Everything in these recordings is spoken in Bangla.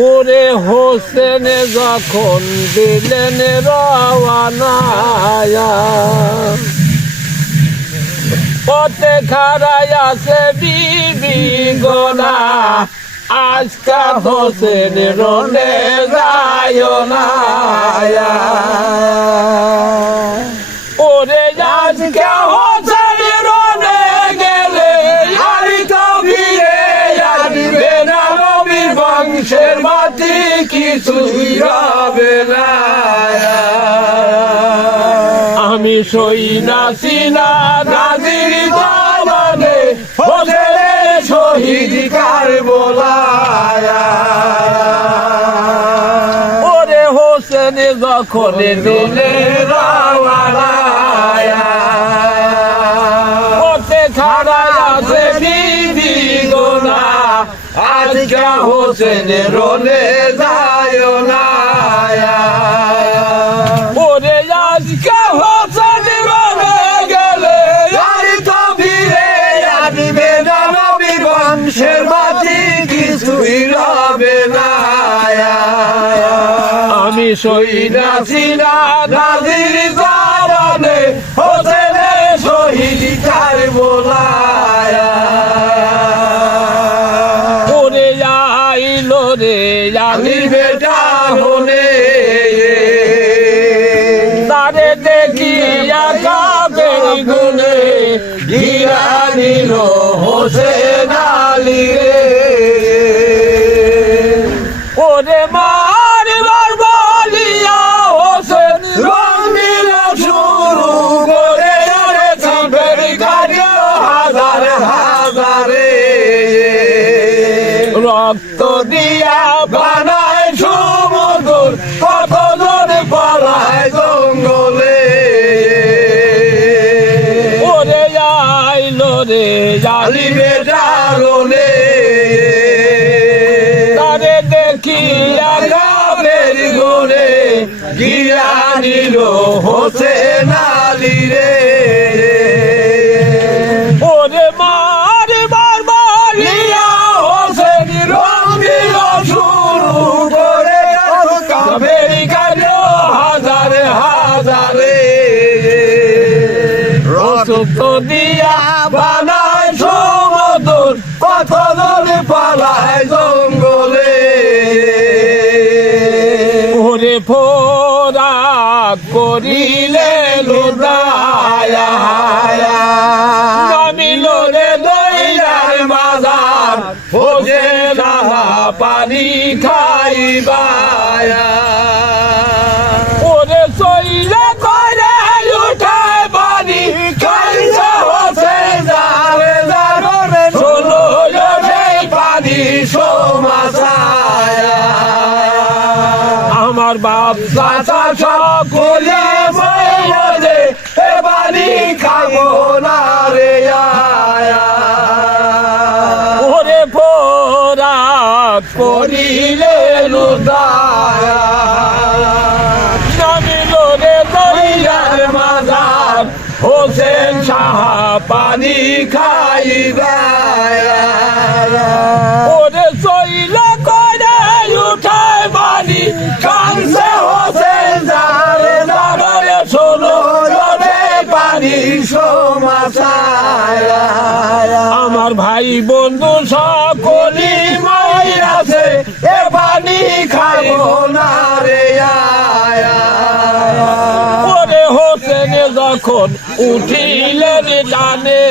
ওরে হোসেন যখন দিলেন রওয়ানা পথে খাড়াই আছে বিবি গোনা আজকা হোসেন রোনে যায় না ওরে আজকা হোসেন রোনে গেলে আর তো ফিরে আসবে না নবীর বংশের মাটি কিছুই হবে না আমি সই না সিনা নাজির জামানে হোসেন শহীদ কারবালায় ওরে হোসেন যখন দিলে রওয়ানা পথে খাড়াই আছে বিবি গোনা আজকে হোসেন রোনে যায় না ওরে আজকে হোসেন রোনে গেলে আর তো ফিরে আসবে না নবীর বংশের মাটি কিছুই রবে না আমি সই না সিনা নাজির জামানে হোসেন শহীদ কারবালায় ওরে আইলো রে আলীর বেটা হলে তারে দেখিয়া কাবের গুনে ঘিরা নিল হোসেন আলী রে ওরে মারবার বলিয়া হোসেন রঙিল শুরু করে রে ছাপের গাড়ি হাজার হাজারে রক্ত দিয়া বানায় সমুদ্র কত জন পালায় জঙ্গলে ওরে আইলো রে জালি বেটা রোলে তারে দেখিয়া কাবের গোরে গিয়া নিল হোসেন আলী রে ওরে মারবার বলিয়া হোসেন রঙিল শুরু করে কাবের গেল হাজার হাজারে রক্ত দিয়া বানায় সমুদ্র কত জন পালায় জঙ্গলে ওরে ফোরা করিলে লোদায়া নামিল রে দইলার মাজার হোসে না পানি খাইবায়া ওরে সইলে করে উঠায় পানি খাইছে হোসেন যারে যারে ষোলো সেই পানি সমাসায়া আমার বাপ চাচা সকলে বলে এ পানি খাবো না রে ওরে ফোরা করিলে লুদায়া নামিল রে দইয়ার মাজার হোসেন শাহ পানি খাইবা ওরে সইলে করে উঠায় পানি কানছে হোসেন যারে যারে শোনো রে পানি সমাসায় আমার ভাই বন্ধু সকলি মাই আছে এ পানি খাবো না রে ওরে হোসেন যখন উঠিলেন জানে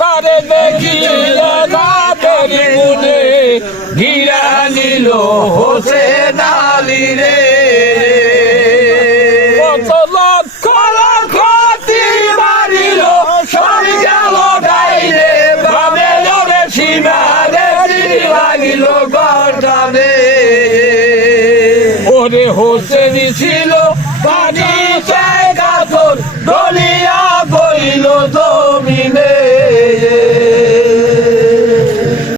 তারে দেখিলে কাবের গুনে ঘিরা নিল হোসেন আলী রে কত লক্ষ লক্ষ তীর মারিল সব গেল ডাইলে ভাবে রে সীমারে লাগিল গর্দানে ওরে হোসেন ছিল পানি চাই গাছর ডলিয়া বইল জমিনে